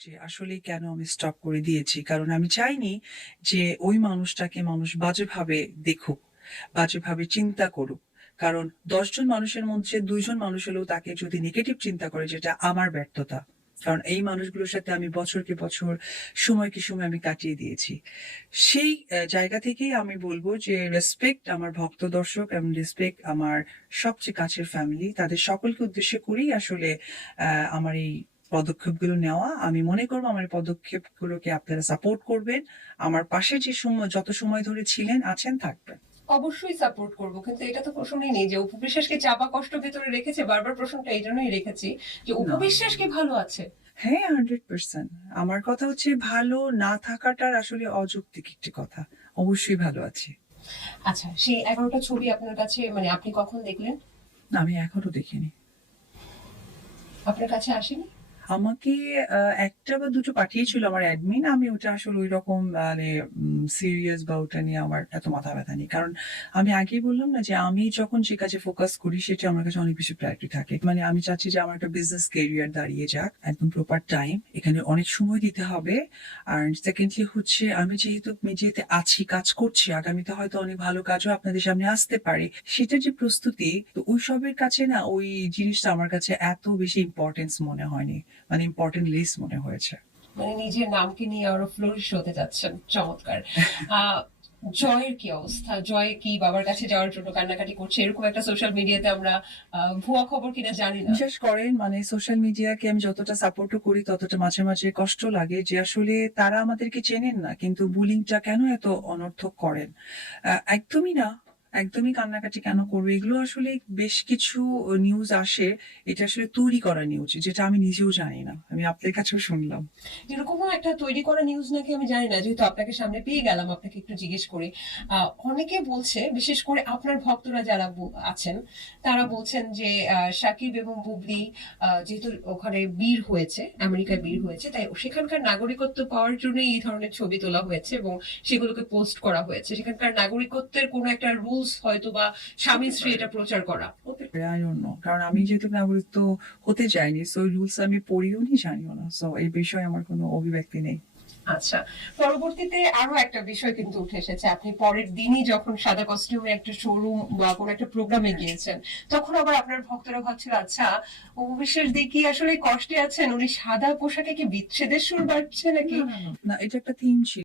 যে আসলে কেন আমি স্টপ করে দিয়েছি। কারণ আমি চাইনি যে ওই মানুষটাকে মানুষ বাজেভাবে দেখুক, বাজেভাবে চিন্তা করুক। কারণ ১০ জন মানুষের মধ্যে ২ জন মানুষ হলেও তাকে যদি নেগেটিভ চিন্তা করে যেটা আমার ব্যর্থতা। কারণ এই মানুষগুলোর সাথে আমি বছরকে বছর, সময়কে সময় আমি কাটিয়ে দিয়েছি। সেই জায়গা থেকেই আমি বলব যে রেসপেক্ট আমার ভক্ত দর্শক এবং রেসপেক্ট আমার সবচেয়ে কাছের ফ্যামিলি তাদের সকলকে উদ্দেশ্য করেই আসলে আমার এই পদক্ষেপগুলো নেওয়া। আমি মনে করব আমার এই পদক্ষেপগুলোকে আপনারা সাপোর্ট করবেন। আমার পাশে যে যত সময় ধরে ছিলেন, আছেন, থাকবেন। অবশ্যই সাপোর্ট করব। কিন্তু এটা তো প্রশ্নই নেই যে অপু বিশ্বাসকে চাপা কষ্ট ভেতরে রেখেছে। বারবার প্রশ্নটা এইজন্যই রেখেছি যে অপু না, বিশ্বাস কি ভালো আছে? হ্যাঁ, 100% আমার কথা হচ্ছে ভালো না থাকাটার আসলে অযৌক্তিক একটি কথা। অবশ্যই ভালো আছি। আচ্ছা, সেই ১১ টা ছবি আপনার কাছে মানে আপনি কখন দেখলেন? না, আমি এখনো দেখিনি। আপনার কাছে আসেনি? আমাকে ১ টা বা ২ টো পাঠিয়েছিল আমার অ্যাডমিন। আমি ওটা আসলে ঐরকম মানে সিরিয়াস বা ওটা নিয়ে আমার এত মাথা ব্যাথা নেই। কারণ আমি আগেই বললাম না যে আমি যখন যে কাজে ফোকাস করি সেটা আমার কাছে অনেক বেশি প্রায়োরিটি থাকে। মানে আমি চাচ্ছি যে আমার একটা বিজনেস ক্যারিয়ার দাঁড়িয়ে যাক। একদম প্রপার টাইম। এখানে অনেক সময় দিতে হবে। আর সেকেন্ডলি হচ্ছে আমি যেহেতু মিডিয়াতে আছি, কাজ করছি, আগামীতে হয়তো অনেক ভালো কাজও আপনাদের সামনে আসতে পারে। সেটার যে প্রস্তুতি তো ওইসবের কাছে না ওই জিনিসটা আমার কাছে এত বেশি ইম্পোর্টেন্স মনে হয়নি। মানে ইম্পোর্টেন্ট লিস্ট মনে হয়েছে। মানে নিজের নামকে নিয়ে আরো ফ্লোরিশ হতে যাচ্ছেন। চমৎকার। আ জয়ের কি অবস্থা? জয় কি বাবার কাছে যাওয়ার জন্য কান্নাকাটি করছে? এরকম একটা সোশ্যাল মিডিয়াতে আমরা ভুয়া খবর কিনা জানি না। বিশ্বাস করেন মানে সোশ্যাল মিডিয়াকে আমি যতটা সাপোর্টও করি ততটা মাঝে, মাঝে কষ্ট লাগে যে আসলে তারা আমাদেরকে চেনেন না। কিন্তু বুলিংটা কেন এত অনর্থক করেন? একদমই না। একদমই কান্নাকাটি কেন করবে? এগুলো আসলে বেশ কিছু নিউজ আসে। এটা আসলে তৈরি করা নিউজ যেটা আমি নিজেও জানি না। আমি আপনার কাছেও শুনলাম। এরকমও একটা তৈরি করা নিউজ নাকি আমি জানি না। যেহেতু আপনাকে সামনে পেয়ে গেলাম, আপনাকে একটু জিজ্ঞেস করি। আ অনেকে বলছে, বিশেষ করে আপনার ভক্তরা যারা আছেন, তারা বলছেন যে সাকিব এবং বুবলি যেহেতু ওখানে বীর হয়েছে, আমেরিকায় বীর হয়েছে, তাই সেখানকার নাগরিকত্ব পাওয়ার জন্যই এই ধরনের ছবি তোলা হয়েছে এবং সেগুলোকে পোস্ট করা হয়েছে। সেখানকার নাগরিকত্বের কোনো একটা রুলস হয়তোবা হতে স্বামী-স্ত্রী পারে। এটা প্রচার করা। হতে I don't know কারণ আমি যেহেতু নাগরিকত্ব হতে চাইনি। সো এই রুলস আমি পড়িও নি, জানিও না। সো এই বিষয়ে আমার কোনো অভিব্যক্তি নেই। আচ্ছা। পরবর্তীতে আরো একটা বিষয় কিন্তু উঠে এসেছে। আপনি পরের দিনই যখন সাদা কস্টিউমে একটা শোরুম বা কোনো একটা প্রোগ্রামে হ্যাঁ। গিয়েছেন, তখন আবার আপনার ভক্তরা ভাবছিল, আচ্ছা, অপু বিশ্বাস দিয়ে কি আসলে কষ্টে আছেন? উনি সাদা পোশাকে কি বিচ্ছেদের সুর বাজছে নাকি? না, না, না। না, এটা একটা থিম ছিল।